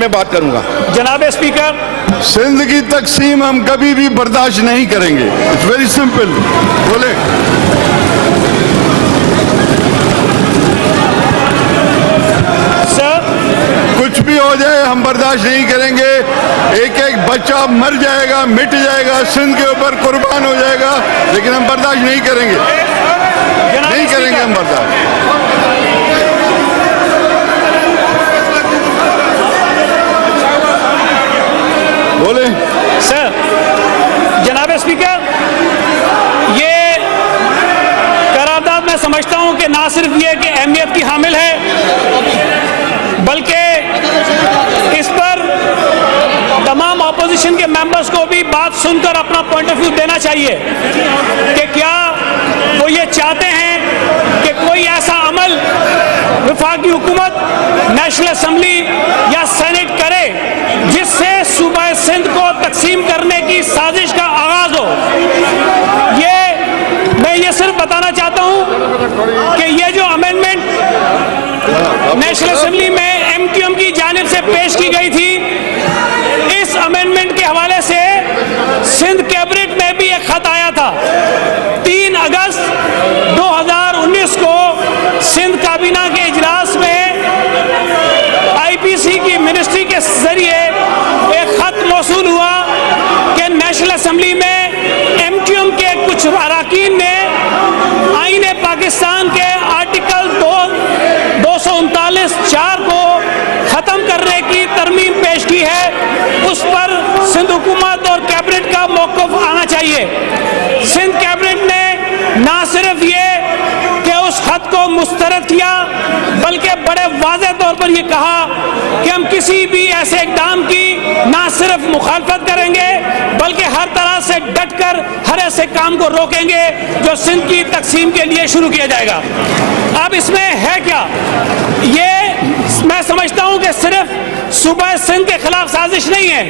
मैं बात करूंगा। जनाब स्पीकर, सिंध की तकसीम हम कभी भी बर्दाश्त नहीं करेंगे। It's very simple. बोले सर, कुछ भी हो जाए हम बर्दाश्त नहीं करेंगे। एक एक बच्चा मर जाएगा, मिट जाएगा, सिंध के ऊपर कुर्बान हो जाएगा, लेकिन हम बर्दाश्त नहीं करेंगे। जनाब नहीं करेंगे स्पीकर, हम बर्दाश्त। बोले सर, जनाब स्पीकर, ये करारदाद मैं समझता हूं कि ना सिर्फ ये कि अहमियत की हामिल है, बल्कि इस पर तमाम ऑपोजिशन के मेंबर्स को भी बात सुनकर अपना पॉइंट ऑफ व्यू देना चाहिए कि क्या वो ये चाहते हैं कि कोई ऐसा अमल वफाकी हुकूमत, नेशनल असेंबली या सेनेट करे जिससे सूबा सिंध को तकसीम करने की साजिश का आगाज हो। मैं ये सिर्फ बताना चाहता हूं कि ये जो अमेंडमेंट नेशनल असेंबली में एमक्यूएम की जानिब से पेश की गई थी, इस अमेंडमेंट के हवाले से सिंध कैबिनेट में भी एक खत आया था। 3 अगस्त 2019 को सिंध काबीना के इजलास में आईपीसी की मिनिस्ट्री के जरिए एक खत मौसूल हुआ कि नेशनल असेंबली में एमक्यूएम के कुछ अरकान ने आईन पाकिस्तान के आर्टिकल 239(4) को खत्म करने की तरमीम पेश की है। उस पर सिंध हुकूमत और कैबिनेट का मौक़िफ़ आना चाहिए। सिंध कैबिनेट ने ना सिर्फ ये कि उस खत को मुस्तरद किया, बल्कि बड़े वाज़ेह तौर पर यह कहा कि हम किसी भी ऐसे इक़दाम की ना सिर्फ मुखालफत करेंगे, बल्कि हर तरह से डट कर हर ऐसे काम को रोकेंगे जो सिंध की तकसीम के लिए शुरू किया जाएगा। अब इसमें है क्या? ये मैं समझता हूं कि सिर्फ सूबा सिंध के खिलाफ साजिश नहीं है,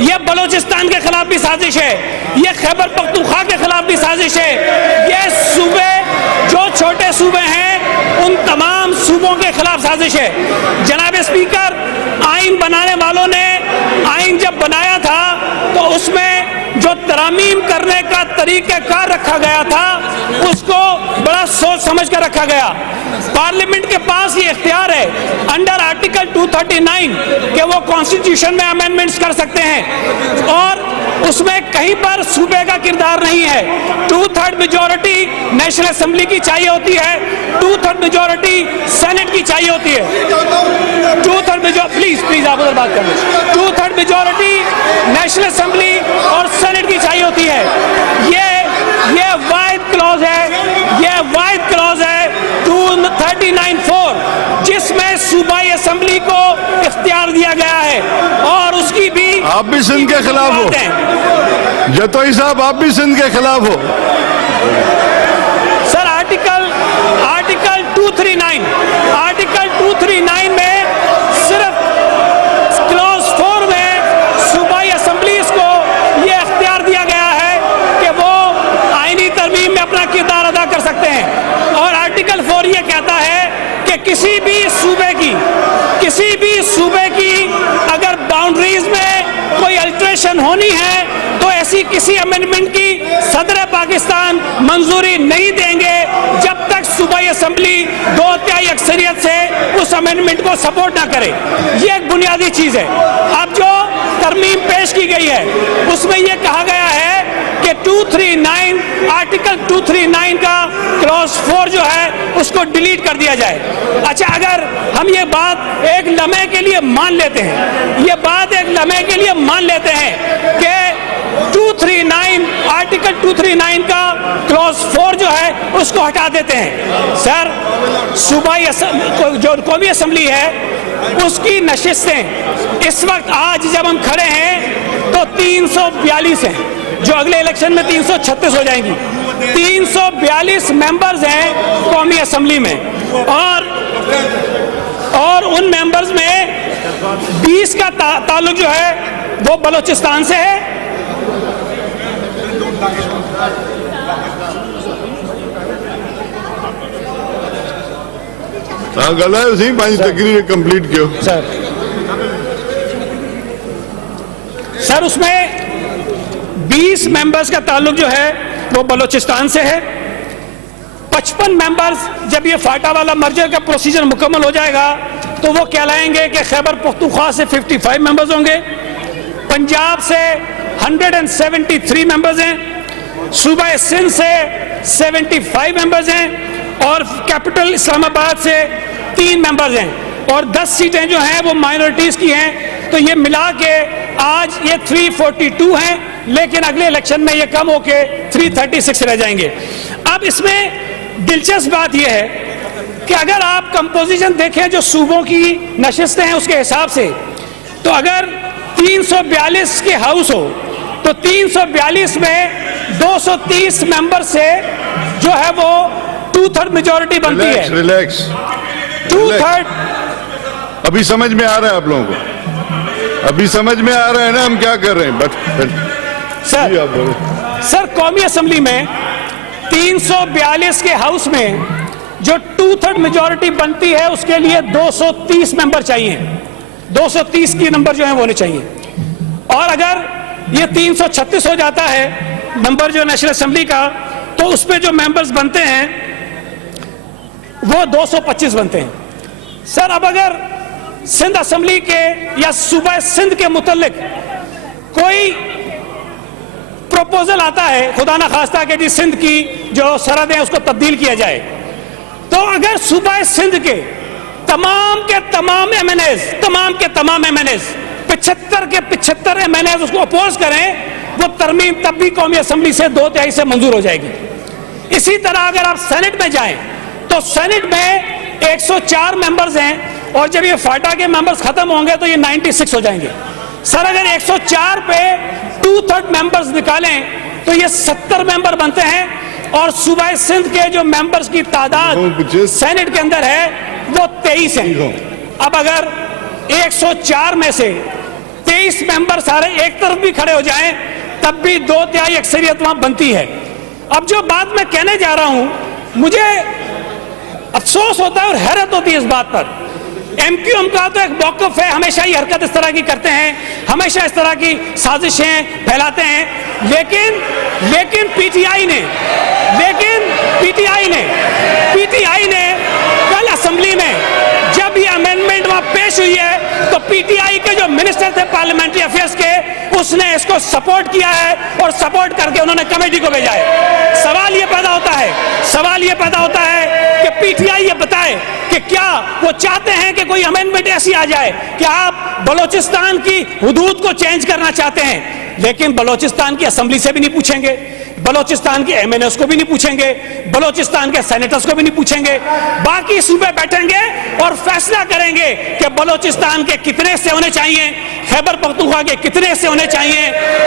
यह बलोचिस्तान के खिलाफ भी साजिश है, यह खैबर पख्तूनख्वा के खिलाफ भी साजिश है। यह सूबे जो छोटे सूबे हैं उन तमाम सूबों के खिलाफ साजिश है। जनाब स्पीकर, आइन बनाने वालों ने आइन जब बनाया था तो उसमें जो तरामीम करने का तरीक़ाकार रखा गया था उसको बड़ा सोच समझ कर रखा गया। पार्लियामेंट के पास ये इख्तियार है अंडर आर्टिकल 239 कि वो कॉन्स्टिट्यूशन में अमेंडमेंट्स कर सकते हैं, और उसमें कहीं पर सूबे का किरदार नहीं है। 2/3 मेजॉरिटी नेशनल असेंबली की चाहिए होती है, 2/3 मेजॉरिटी सेनेट की चाहिए होती है। 2/3 मेजॉरिटी, प्लीज आप उधर बात करें। 2/3 मेजॉरिटी नेशनल असेंबली और सेनेट की चाहिए होती है। ये वाइड क्लॉज है, ये वाइड क्लॉज है 239(4) जिसमें सूबाई असेंबली को इख्तियार दिया गया है, और उसकी भी आप भी सिंध के खिलाफ हो, जतोई साहब, आप भी सिंध के खिलाफ हो। सर, आर्टिकल 239 में सिर्फ क्लॉज 4 में सूबाई असेंबलीज को यह इख्तियार दिया गया है कि वो आईनी तरमीम में अपना किरदार अदा कर सकते हैं, और आर्टिकल 4 ये कहता है कि किसी भी सूबे की अगर बाउंड्रीज में कोई अल्टरेशन होनी है तो ऐसी किसी अमेंडमेंट की सदर पाकिस्तान मंजूरी नहीं देंगे जब तक सूबाई असेंबली 2/3 अक्सरियत से उस अमेंडमेंट को सपोर्ट ना करे। ये एक बुनियादी चीज है। अब जो तरमीम पेश की गई है उसमें यह कहा गया है कि 239 आर्टिकल 239 का क्लॉज 4 जो है उसको डिलीट कर दिया जाए। अच्छा, अगर हम ये बात एक लम्हे के लिए मान लेते हैं, ये बात एक लम्हे के लिए मान लेते हैं कि 239 आर्टिकल 239 का क्लॉज 4 जो है उसको हटा देते हैं। सर, सूबाई जो कौमी असेंबली है उसकी नशिस्तें इस वक्त आज जब हम खड़े हैं तो 342 हैं, जो अगले इलेक्शन में 336 हो जाएंगी। 342 मेंबर्स हैं कौमी असेंबली में, और उन मेंबर्स में 20 का ताल्लुक जो है वो बलोचिस्तान से है। हाँ, गला है, उसी 5 तकरीर कंप्लीट किया। सर, सर उसमें 20 मेंबर्स का ताल्लुक जो है वो बलूचिस्तान से है। 55 मेंबर्स जब ये फाटा वाला मर्जर का प्रोसीजर मुकम्मल हो जाएगा तो वो कहलाएंगे कि खैबर पख्तूनख्वा से 55 मेंबर्स होंगे, पंजाब से 173 मेंबर्स हैं, सूबा सिंध से 75 मेंबर्स हैं और कैपिटल इस्लामाबाद से 3 मेंबर्स हैं और 10 सीटें जो हैं वो माइनॉरिटीज़ की हैं। तो ये मिला के आज ये 342 हैं, लेकिन अगले इलेक्शन में ये कम होके 336 रह जाएंगे। अब इसमें दिलचस्प बात यह है कि अगर आप कंपोजिशन देखें जो सूबों की नशिस्तें हैं उसके हिसाब से, तो अगर 342 के हाउस हो तो 342 में 230 मेंबर से जो है वो 2/3 मेजॉरिटी बनती है। रिलैक्स 2/3 अभी समझ में आ रहा है आप लोगों को, अभी समझ में आ रहा है ना हम क्या कर रहे हैं। बट सर कौमी असेंबली में 342 के हाउस में जो 2/3 मेजॉरिटी बनती है उसके लिए 230 मेंबर चाहिए, 230 की नंबर जो है वो होने चाहिए। और अगर ये 336 हो जाता है नंबर जो नेशनल असेंबली का, तो उस पे जो मेंबर्स बनते हैं वो 225 बनते हैं। सर अब अगर सिंध असेंबली के या सूबा सिंध के मुतल्लिक कोई प्रपोजल आता है, खुदा ना खास्ता कि जी सिंध की जो सरहद है उसको तब्दील किया जाए, तो अगर सूबा सिंध के तमाम एमएनएज 75 के 75 एमएनएज उसको अपोज करें, वो तरमीम तब भी कौमी असेंबली से 2/3 से मंजूर हो जाएगी। इसी तरह अगर आप सेनेट में जाएं तो सेनेट में 104 मेंबर्स हैं और जब ये फाटा के मेंबर्स खत्म होंगे तो ये 96 हो जाएंगे। सर अगर 104 पे 2/3 मेंबर्स निकालें तो ये 70 मेंबर बनते हैं और सूबा सिंध के जो मेंबर्स की तादाद सेनेट के अंदर है वो 23 है। अब अगर 104 में से 23 मेंबर सारे एक तरफ भी खड़े हो जाएं तब भी 2/3 अक्सरियत वहां बनती है। अब जो बात मैं कहने जा रहा हूं, मुझे अफसोस होता है और हैरत होती है इस बात पर। एमक्यूएम का तो एक मौक़िफ़ है, हमेशा ही हरकत इस तरह की करते हैं, हमेशा इस तरह की साजिशें फैलाते हैं, लेकिन पीटीआई ने कल असेंबली में जब ये अमेंडमेंट वहां पेश हुई है तो पीटीआई के जो मिनिस्टर थे पार्लियामेंट्री अफेयर्स के, उसने इसको सपोर्ट किया है और सपोर्ट करके उन्होंने कमेटी को भेजा है। सवाल ये पैदा होता है कि पीटीआई ये बताए कि क्या वो चाहते हैं कि कोई अमेंडमेंट ऐसी आ जाए कि आप बलूचिस्तान की हुदूद को चेंज करना चाहते हैं, लेकिन बलूचिस्तान की असेंबली से भी नहीं पूछेंगे, बलूचिस्तान के एमएनएस को भी नहीं पूछेंगे, बलूचिस्तान के सेनेटर्स को भी नहीं पूछेंगे, बाकी सूबे बैठेंगे और फैसला करेंगे कि बलूचिस्तान के कितने हिस्से होने चाहिए, खैबर पख्तूनख्वा के कितने हिस्से होने चाहिए,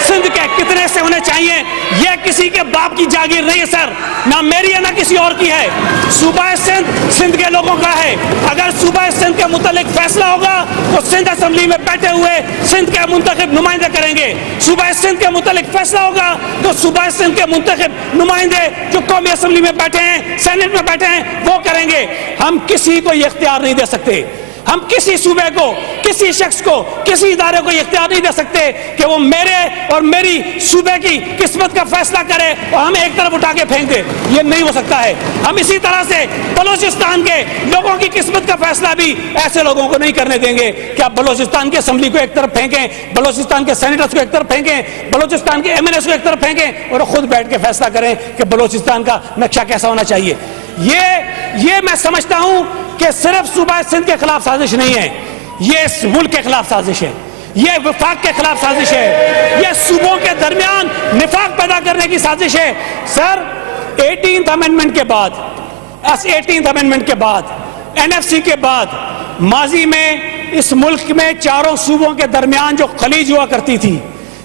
सिंध के कितने हिस्से होने चाहिए। यह किसी के बाप की जागीर नहीं है सर, ना मेरी है ना किसी और की है। सूबा सिंध के लोगों का है। अगर सूबा सिंध के मुतालिक फैसला होगा तो सिंध असेंबली में बैठे हुए सिंध के मुंतखब नुमाइंदे करेंगे। सूबा सिंध के मुतालिक फैसला होगा तो सूबा सिंध के मुंतखब नुमाइंदे जो कौमी असेंबली में बैठे हैं, सेनेट में बैठे हैं, वो करेंगे। हम किसी को ये इख्तियार नहीं दे सकते, हम किसी सूबे को, किसी शख्स को, किसी इदारे को इख्तियार नहीं दे सकते कि वो मेरे और मेरी सूबे की किस्मत का फैसला करे और हमें एक तरफ उठा के फेंक दे। ये नहीं हो सकता है। हम इसी तरह से बलूचिस्तान के लोगों की किस्मत का फैसला भी ऐसे लोगों को नहीं करने देंगे कि आप बलूचिस्तान की असेंबली को एक तरफ फेंकें, बलूचिस्तान के सेनेटर्स को एक तरफ फेंकें, बलूचिस्तान के एमएनएस को एक तरफ फेंकें और खुद बैठ के फैसला करें कि बलूचिस्तान का नक्शा कैसा होना चाहिए। ये मैं समझता हूं कि सिर्फ सूबा सिंध के खिलाफ साजिश नहीं है, ये इस मुल्क के खिलाफ साजिश है, ये वफाक के खिलाफ साजिश है, ये सूबों के दरमियान निफाक पैदा करने की साजिश है। सर 18th अमेंडमेंट के बाद एनएफसी के बाद माजी में इस मुल्क में चारों सूबों के दरमियान जो खलीज हुआ करती थी,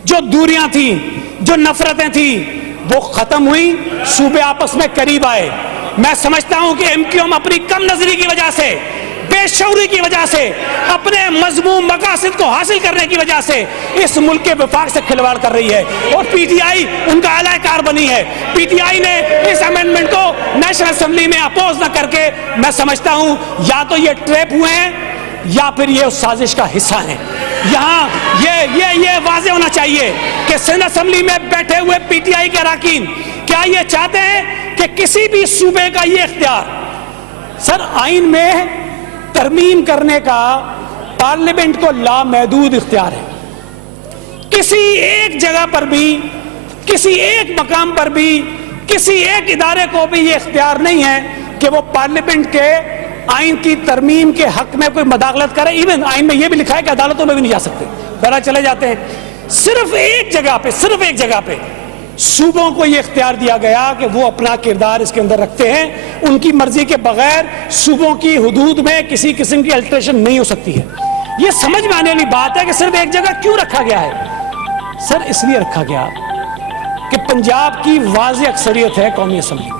जो दूरियां थी, जो नफरतें थी, वो खत्म हुई, सूबे आपस में करीब आए। मैं समझता हूं कि एमक्यूएम अपनी कम नजरी की वजह से, बेशऊरी की वजह से, अपने मजमूम मकासद को हासिल करने की वजह से इस मुल्क के वफाक से खिलवाड़ कर रही है और पीटीआई उनका अलाकार बनी है। पीटीआई ने इस अमेंडमेंट को नेशनल असेंबली में अपोज न करके, मैं समझता हूं या तो ये ट्रैप हुए हैं या फिर ये उस साजिश का हिस्सा है। यहाँ ये वाजे होना चाहिए कि सिंध असेंबली में बैठे हुए पीटीआई के अरकान क्या ये चाहते हैं कि किसी भी सूबे का ये इख्तियार, सर आइन में तरमीम करने का पार्लियामेंट को लामहदूद इख्तियार है। किसी एक जगह पर भी, किसी एक मकाम पर भी, किसी एक इदारे को भी ये इख्तियार नहीं है कि वो पार्लियामेंट के आइन की तरमीम के हक में कोई मदाखलत करे। इवन आइन में ये भी लिखा है कि अदालतों में भी नहीं जा सकते, बहरहाल चले जाते हैं। सिर्फ एक जगह पे सूबों को यह इख्तियार दिया गया कि वो अपना किरदार इसके अंदर रखते हैं, उनकी मर्जी के बगैर सूबों की हुदूद में किसी किस्म की अल्टरेशन नहीं हो सकती है। यह समझ में आने वाली बात है कि सिर्फ एक जगह क्यों रखा गया है। सर इसलिए रखा गया कि पंजाब की वाज़ेह अक्सरियत है कौमी असेंबली में,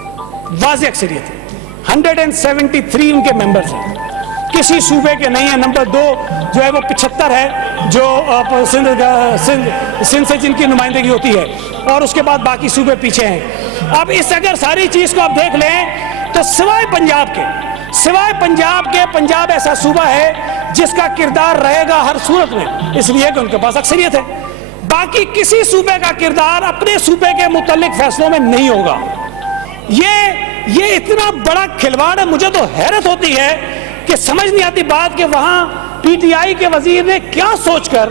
वाज़ेह अक्सरियत है। 173 उनके मेंबर्स हैं, किसी सूबे के नहीं है। नंबर 2 जो है वो 75 है, जो सिंध से जिनकी नुमाइंदगी होती है, और उसके बाद बाकी सूबे पीछे हैं। अब इस अगर सारी चीज को आप देख लें तो सिवाय पंजाब के पंजाब ऐसा सूबा है जिसका किरदार रहेगा हर सूरत में, इसलिए कि उनके पास अक्सरियत है। बाकी किसी सूबे का किरदार अपने सूबे के मुतालिक फैसलों में नहीं होगा। ये इतना बड़ा खिलवाड़ है। मुझे तो हैरत होती है कि समझ नहीं आती बात कि वहां पीटीआई के वजीर ने क्या सोचकर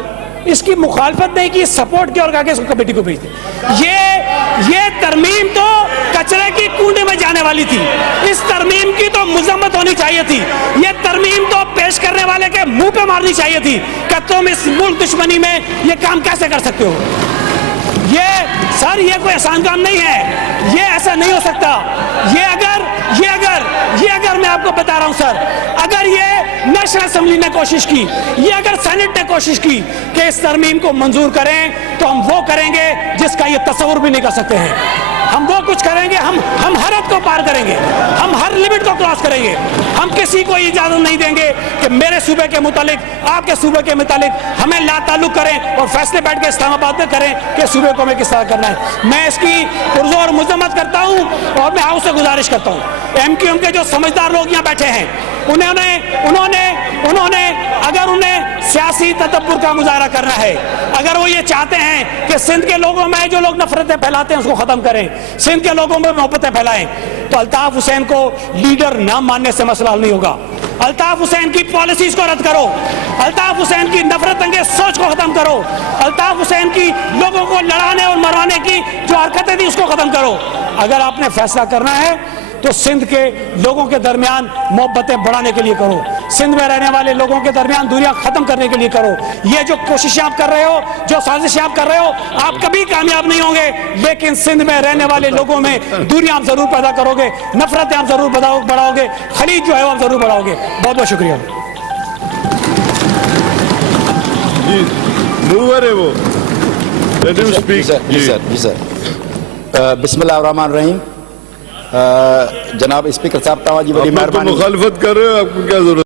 इसकी मुखालफत नहीं की, सपोर्ट किया और कहा कि इसको कमेटी को भेज दे। ये तरमीम तो कचरे की कुंडे में जाने वाली थी, इस तरमीम की तो मुजम्मत होनी चाहिए थी। ये तरमीम तो पेश करने वाले के मुंह पे मारनी चाहिए थी कि तुम इस मुल्क दुश्मनी में ये काम कैसे कर सकते हो। ये कोई आसान काम नहीं है, ये ऐसा नहीं हो सकता। ये अगर मैं आपको बता रहा हूं सर, अगर ये नेशनल असेंबली ने कोशिश की, ये अगर सेनेट ने कोशिश की कि इस तरमीम को मंजूर करें, तो हम वो करेंगे जिसका ये तस्वुर भी नहीं कर सकते हैं। हम वो कुछ करेंगे, हम हर हद को पार करेंगे, हम हर लिमिट को क्रॉस करेंगे। हम किसी को इजाजत नहीं देंगे कि मेरे सूबे के मुतालिक, आपके सूबे के मुतालिक हमें ला ताल्लुक करें और फैसले बैठ के इस्लामाबाद में करें कि सूबे को हमें किस तरह करना है। मैं इसकी पुरजोर मुजम्मत करता हूं और मैं हाउस से गुजारिश करता हूं, एमक्यूएम के जो समझदार लोग यहाँ बैठे हैं, उन्होंने अगर उन्हें सियासी तदब्बुर का मुजाहरा करना है, अगर वो ये चाहते हैं कि सिंध के लोगों में जो लोग नफरतें फैलाते हैं उसको खत्म करें, सिंध के लोगों में मोहब्बतें फैलाएं, तो अल्ताफ हुसैन को लीडर ना मानने से मसला हल नहीं होगा। अल्ताफ हुसैन की पॉलिसीज को रद्द करो, अल्ताफ हुसैन की नफरत अंगेज सोच को खत्म करो, अल्ताफ हुसैन की लोगों को लड़ाने और मरवाने की जो हरकतें थी उसको खत्म करो। अगर आपने फैसला करना है तो सिंध के लोगों के दरमियान मोहब्बतें बढ़ाने के लिए करो, सिंध में रहने वाले लोगों के दरमियान दूरियां खत्म करने के लिए करो। ये जो कोशिशें आप कर रहे हो, जो साजिशें आप कर रहे हो, आप कभी कामयाब नहीं होंगे, लेकिन सिंध में रहने वाले लोगों में दूरियां आप जरूर पैदा करोगे, नफरतें आप जरूर बढ़ाओगे, खलीज जो है वो आप जरूर बढ़ाओगे। बहुत बहुत शुक्रिया। मूवर है वो, लेट हिम स्पीक। जी सर। बिस्मिल्लाहिर्रहमानिर्रहीम। जनाब स्पीकर साहब, तवाजी बड़ी आप तो मेहरबानी। मुखालफत कर रहे हो, आपको क्या जरूरत।